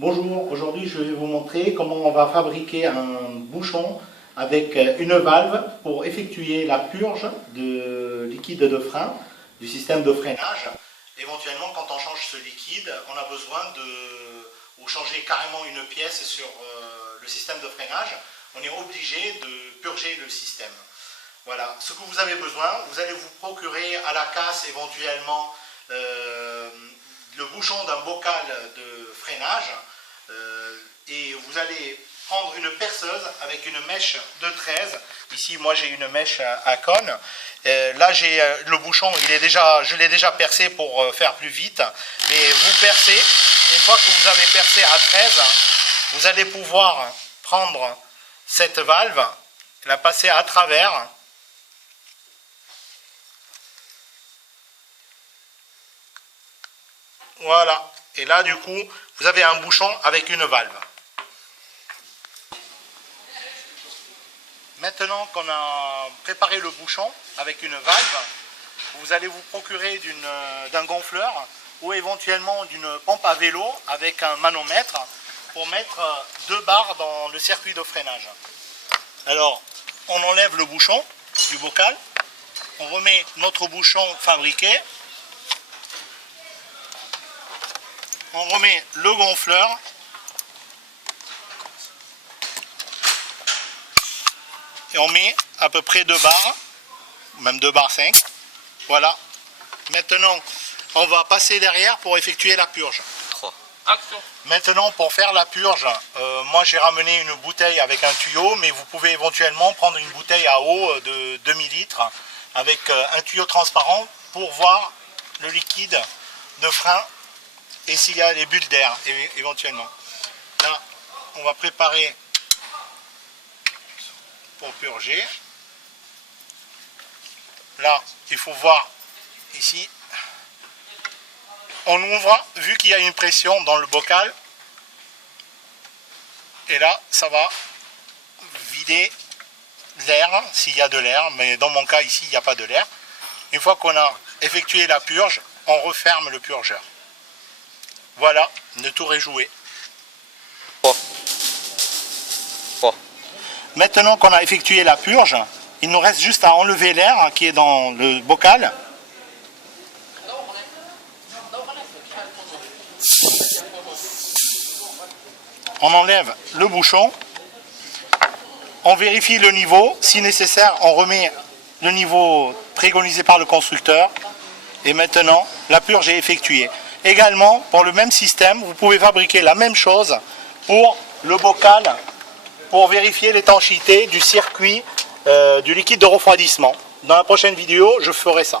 Bonjour, aujourd'hui je vais vous montrer comment on va fabriquer un bouchon avec une valve pour effectuer la purge de liquide de frein du système de freinage. Éventuellement, quand on change ce liquide, on a besoin de changer carrément une pièce sur le système de freinage. On est obligé de purger le système. Voilà, ce que vous avez besoin, vous allez vous procurer à la casse éventuellement le bouchon d'un bocal de freinage et vous allez prendre une perceuse avec une mèche de 13. Ici, moi j'ai une mèche à cône. Là, j'ai le bouchon, je l'ai déjà percé pour faire plus vite. Mais vous percez, une fois que vous avez percé à 13, vous allez pouvoir prendre cette valve, la passer à travers. Voilà. Et là, du coup, vous avez un bouchon avec une valve. Maintenant qu'on a préparé le bouchon avec une valve, vous allez vous procurer d'un gonfleur ou éventuellement d'une pompe à vélo avec un manomètre pour mettre 2 barres dans le circuit de freinage. Alors, on enlève le bouchon du bocal, on remet notre bouchon fabriqué, on remet le gonfleur, et on met à peu près 2 barres, même 2 barres 5. Voilà. Maintenant, on va passer derrière pour effectuer la purge. 3. Action. Maintenant, pour faire la purge, moi j'ai ramené une bouteille avec un tuyau, mais vous pouvez éventuellement prendre une bouteille à eau de demi-litre avec un tuyau transparent pour voir le liquide de frein et s'il y a les bulles d'air éventuellement. Là, on va préparer pour purger. Là, il faut voir ici. On ouvre, vu qu'il y a une pression dans le bocal. Et là, ça va vider l'air, s'il y a de l'air. Mais dans mon cas, ici, il n'y a pas de l'air. Une fois qu'on a effectué la purge, on referme le purgeur. Voilà, le tour est joué. Maintenant qu'on a effectué la purge, il nous reste juste à enlever l'air qui est dans le bocal. On enlève le bouchon. On vérifie le niveau. Si nécessaire, on remet le niveau préconisé par le constructeur. Et maintenant, la purge est effectuée. Également, pour le même système, vous pouvez fabriquer la même chose pour le bocal, pour vérifier l'étanchéité du circuit du liquide de refroidissement. Dans la prochaine vidéo, je ferai ça.